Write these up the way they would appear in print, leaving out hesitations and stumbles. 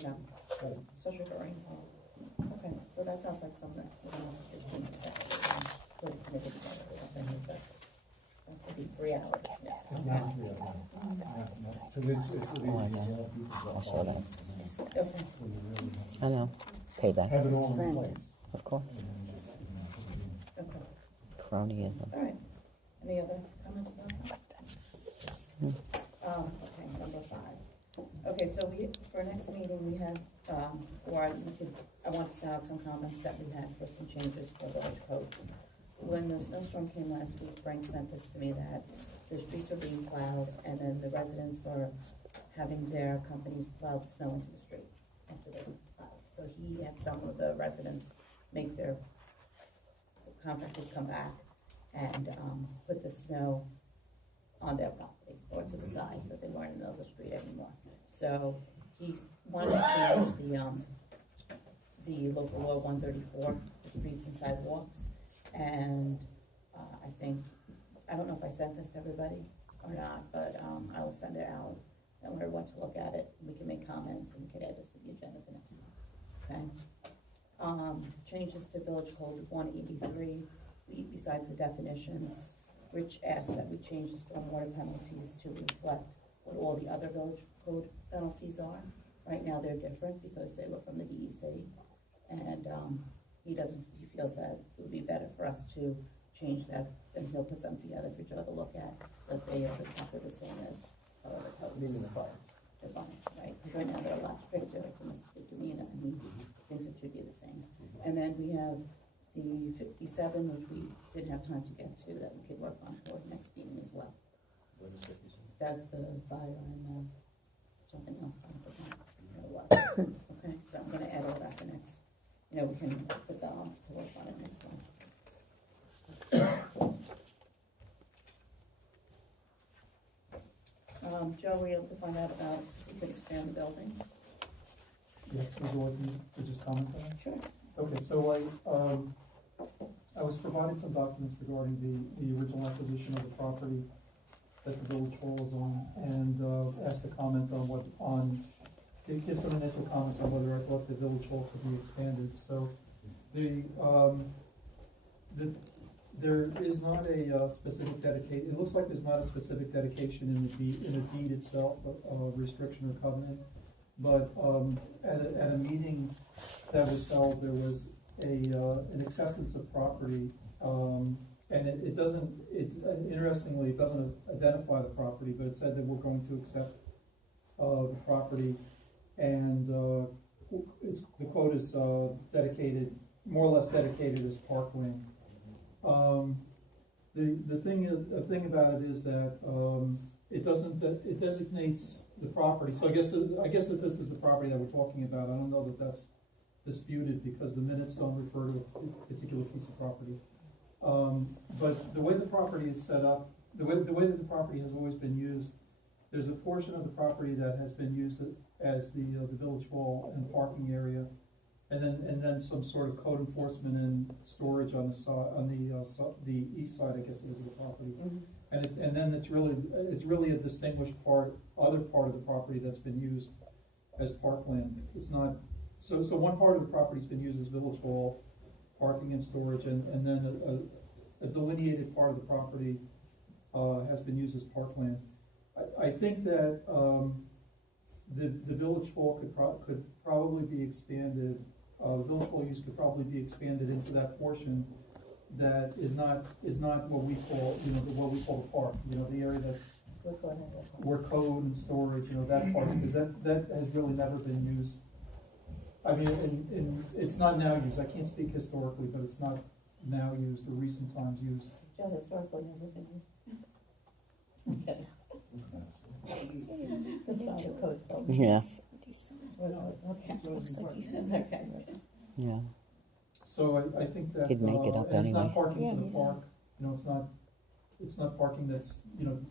you know, especially if it rains on. Okay, so that sounds like something that, you know, just being accepted and put it together. I think that could be 3 hours. Yeah. It's not 3 hours. Because it's at least. I'll show them. Okay. I know. Payback. Have it all in place. Of course. Okay. Cronyism. All right. Any other comments about that? Okay, number 5. Okay, so for next meeting, we had, I want to send out some comments that we had for some changes for village codes. When the snowstorm came last week, Frank sent this to me that the streets are being plowed, and then the residents were having their companies plow the snow into the street after they plowed. So he had some of the residents make their contractors come back and put the snow on their property or to the side, so they weren't in the middle of the street anymore. So he wanted to change the local law 134, the streets and sidewalks, and I don't know if I sent this to everybody or not, but I will send it out, and when everyone to look at it, we can make comments, and we can add this to the agenda for next month, okay? Changes to Village Code 183, besides the definitions, Rich asked that we change the stormwater penalties to reflect what all the other Village Code penalties are. Right now, they're different because they were from the DEC, and he feels that it would be better for us to change that, and he'll put some together for Joe to look at, so that they are exactly the same as our other codes. Meaning the fire. The fines, right? Because right now they're a lot stricter from Mr. Demeana, and he thinks it should be the same. And then we have the 57, which we didn't have time to get to, that we could work on for the next meeting as well. What is 57? That's the fire and something else, I don't know what it was. Okay, so I'm gonna add all that for next, we can put that on to work on it next one. Joe, were you able to find out about if we could expand the building? Yes, would you like me to just comment on that? Sure. Okay, so I was provided some documents regarding the original acquisition of the property that the village hall is on, and asked to comment on give some initial comments on whether I thought the village hall could be expanded. So there is not a specific dedication. It looks like there's not a specific dedication in the deed itself, a restriction or covenant. But at a meeting that was held, there was an acceptance of property, and it doesn't. Interestingly, it doesn't identify the property, but it said that we're going to accept the property, and the quote is dedicated, more or less dedicated as parkland. The thing about it is that it designates the property. So I guess that this is the property that we're talking about. I don't know that that's disputed because the minutes don't refer to a particular piece of property. But the way the property is set up, the way that the property has always been used, there's a portion of the property that has been used as the village hall and parking area, and then some sort of code enforcement and storage on the side, on the east side, I guess, is the property. Mm-hmm. And then it's really a distinguished other part of the property that's been used as parkland. It's not, so one part of the property's been used as village hall, parking and storage, and then a delineated part of the property has been used as parkland. I think that the village hall could probably be expanded. The village hall use could probably be expanded into that portion that is not what we call the park. The area that's where code and storage, that part, because that has really never been used. I mean, and it's not now used. I can't speak historically, but it's not now used or recent times used. Joe, historically, has it been used? Okay. The side of code building. Yeah. Okay. Okay. Yeah. So I think that He'd make it up and it's anyway. not parking for the park. It's not parking that's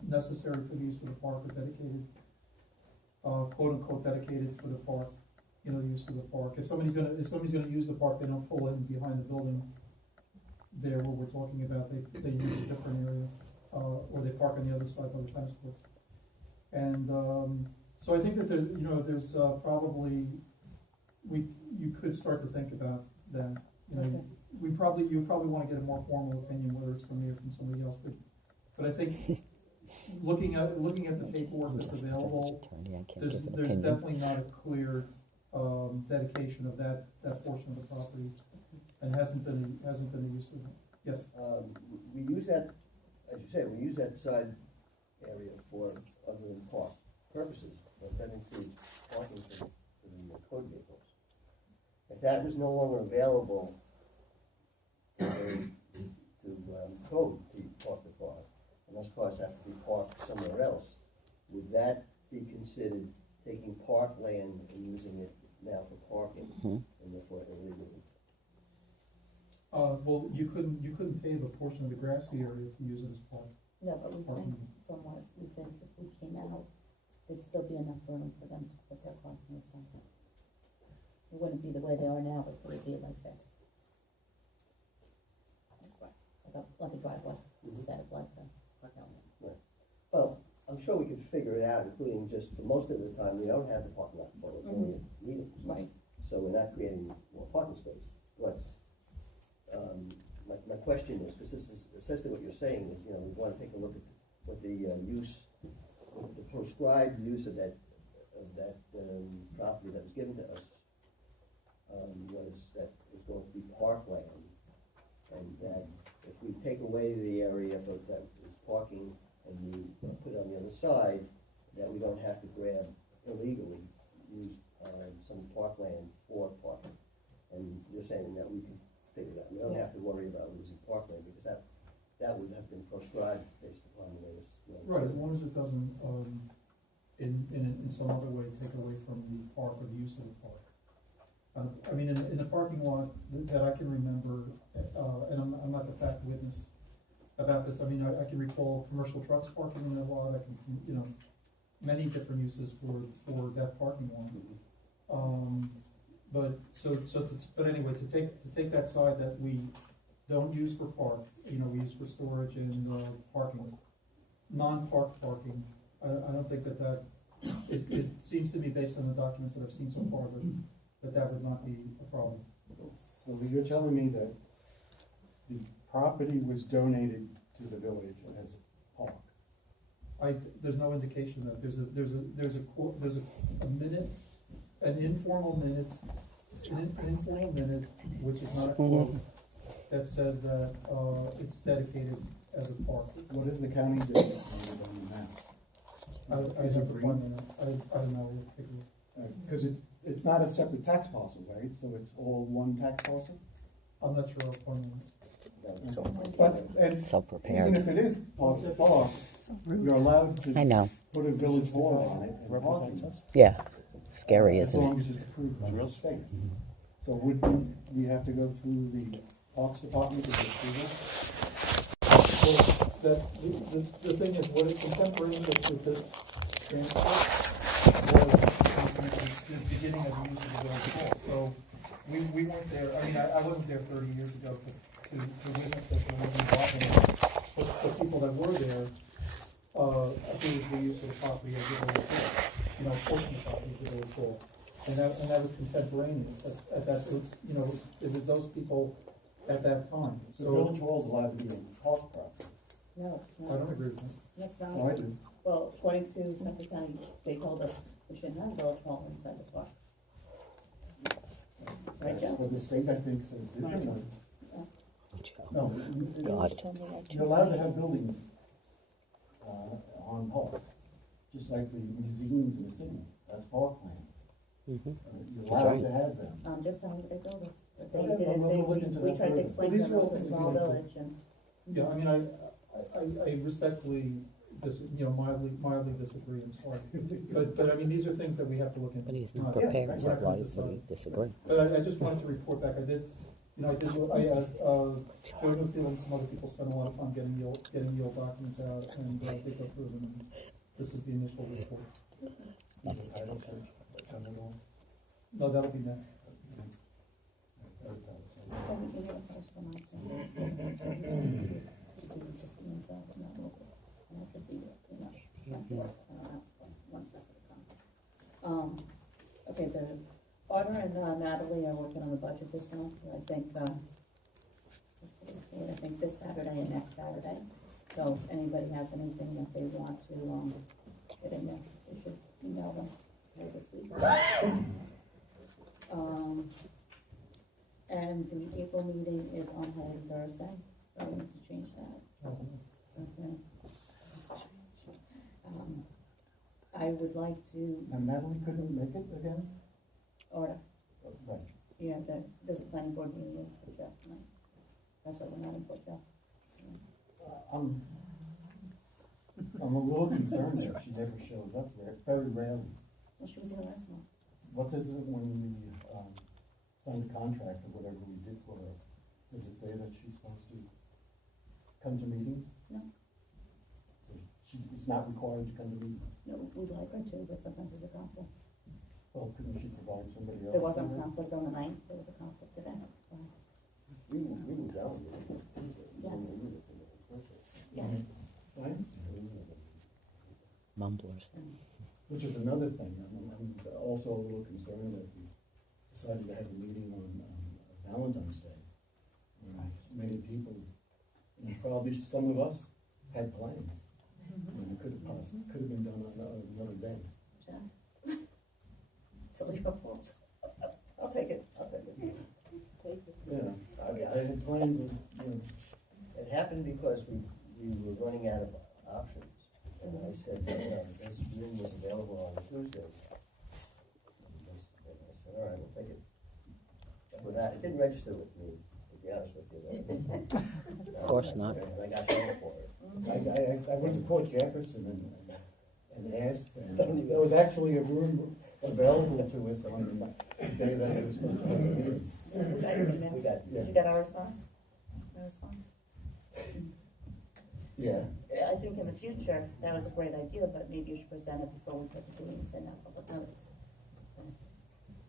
necessary for the use of the park or dedicated, quote unquote dedicated for the park. Use of the park. If somebody's gonna use the park, they don't pull in behind the building. There, what we're talking about, they use a different area, or they park on the other side by the tennis courts. And so I think that there's probably you could start to think about that, you know, Okay. you probably wanna get a more formal opinion, whether it's from me or from somebody else, but I think looking at the paperwork that's Just available, attorney, I can't there's give an opinion. definitely not a clear, dedication of that portion of the property, and hasn't been a use of it. Yes, We use that, as you said, we use that side area for other than park purposes, but that includes parking for the code vehicles. If that was no longer available to code to park the car, and those cars have to be parked somewhere else, would that be considered taking parkland and using it now for parking, and therefore illegally? well, you couldn't pave a portion of the grassy area to use it as park. No, but we think, Parking. from what we think, if we came out, there'd still be enough room for them to put their cars in the center. It wouldn't be the way they are now, but it would be like this. This way, like a driveway, instead of like a park element. Well, I'm sure we could figure it out, including just for most of the time, we don't have the parking lot full, it's only meetings. Right. So we're not creating more parking space. But, my question is, because this is essentially what you're saying is, you know, we want to take a look at what the what the prescribed use of that property that was given to us was that it's going to be parkland, and that if we take away the area that is parking and you put it on the other side, that we don't have to grab illegally use some parkland for parking. And you're saying that we can figure that, we don't have to worry about losing parkland, because that would have been proscribed based upon the way this. Right, as long as it doesn't, in some other way, take away from the park or the use of the park. I mean, in the parking lot that I can remember, and I'm not the fact witness about this, I mean, I can recall commercial trucks parking in the lot, I can, you know, many different uses for that parking lot. But anyway, to take that side that we don't use for park, you know, we use for storage and, parking, non-park parking, I don't think that it seems to me, based on the documents that I've seen so far, that would not be a problem. So you're telling me that the property was donated to the village as park? There's no indication that, there's a minute, an informal minute, which is not a quote, that says that, it's dedicated as a park. What is the county doing on the map? I have to find that, I don't know, we'll take a look. Because it's not a separate tax parcel, right? So it's all one tax parcel? I'm not sure, I'll find that. So, But, and so even prepared. if it is park, you're allowed I to know, put a village hall on it and parking. yeah, scary, As isn't long it? as it's approved by the state. So would we have to go through the Parks Department to approve Well, the thing is, what is contemporaneous with this transfer was the beginning of the use of the village hall. So we weren't there, I mean, I wasn't there 30 years ago to witness this or was involved in it. But the people that were there, approved the use of the property as the village hall, you know, portion of the property as the village hall. And that was contemporaneous at that, it was, you know, it was those people at that time. it. The So village hall is allowed to be on park property. No, I don't agree with that. that's Oh, I not, do. well, according to Suffolk County, they told us we shouldn't have village hall inside the park. Right, That's Joe? what the state, I think, says differently. No, God. you're allowed to have buildings, on parks, just like the museums in the city, that's parkland. You're That's allowed right. to have them. Just how they told us. But they Okay, didn't, well, we'll look into we that tried to further. explain But to these them are it all was a things small we need to- village and. Yeah, I mean, I respectfully, mildly disagree, I'm sorry. But I mean, these are things that we have to look into. But he's not Not- prepared, we're so not gonna why would decide. he disagree? But I just wanted to report back, Joe Newfield and some other people spent a lot of time getting the old documents out, and they go through them, and this is the initial report. Is the title search done at all? No, that'll be next. One step at a time. Okay, Audra and Natalie are working on the budget this month, I think, this Saturday and next Saturday. So if anybody has anything that they want to, get in there, they should email them later this week. And the April meeting is on Holy Thursday, so we need to change that. Okay. I would like to, And Natalie couldn't make it again? Audra, Right. yeah, there's a planning board meeting with Jeff tonight. That's what we're not in for, Jeff. I'm a little concerned that she never shows up there, very rarely. Well, she was here last month. What does it, when we signed the contract or whatever we did for her, does it say that she's supposed to come to meetings? No. So she's not required to come to meetings? No, we'd like her to, but sometimes there's a conflict. Well, couldn't she provide somebody else? There wasn't a there? conflict on the 9th, there was a conflict today. So, We moved down. yes, yes. Right? Mumblers. Which is another thing, I'm also a little concerned that we decided to have a meeting on Valentine's Day. Many people, and probably some of us, had plans. And it could have been done on another day. Jeff? It's all your fault. I'll take it. Yeah, I had plans and, you know, It happened because we were running out of options. And I said, this room was available on Tuesday. And I said, all right, we'll take it. But it didn't register with me, to be honest with you. Of course not. And I got paid for it. I went to Port Jefferson and asked, and there was actually a room available to us on the day that it was supposed to be a meeting. We got your email. We got, Did you get our response? No response? Yeah. I think in the future, that was a great idea, but maybe you should present it before we put the date and send out public notice.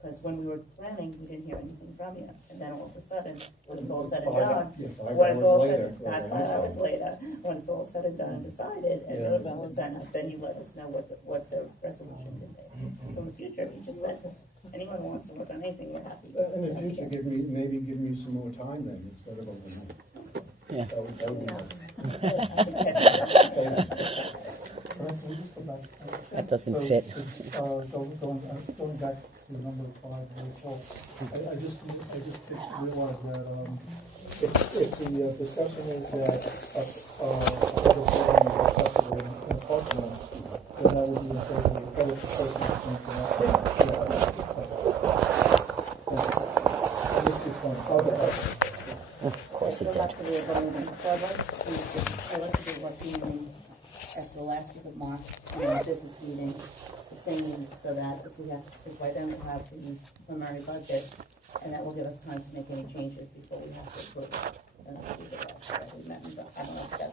Because when we were planning, we didn't hear anything from you, and then all of a sudden, when it's all said and done, when it's all said, not 5 hours later, when it's all said and done and decided, and the bill was done, then you let us know what the resolution can be. So in the future, if you just said, anyone who wants to work on anything, we're happy. In the future, maybe give me some more time then, instead of overnight. Yeah. That would be nice. Can we just go back? That doesn't So, fit. Going back to number 5, I just realized that, if the discussion is that, the building is accessible in parking lots, then that would be in favor of the public space. Of course it Go did. back to the voting. So I'd like to do what meeting after the last week of March, business meeting, the same meeting, so that if we have, if by then we'll have the preliminary budget, and that will give us time to make any changes before we have to approve it. And that's what we did last year. We met, I don't know if that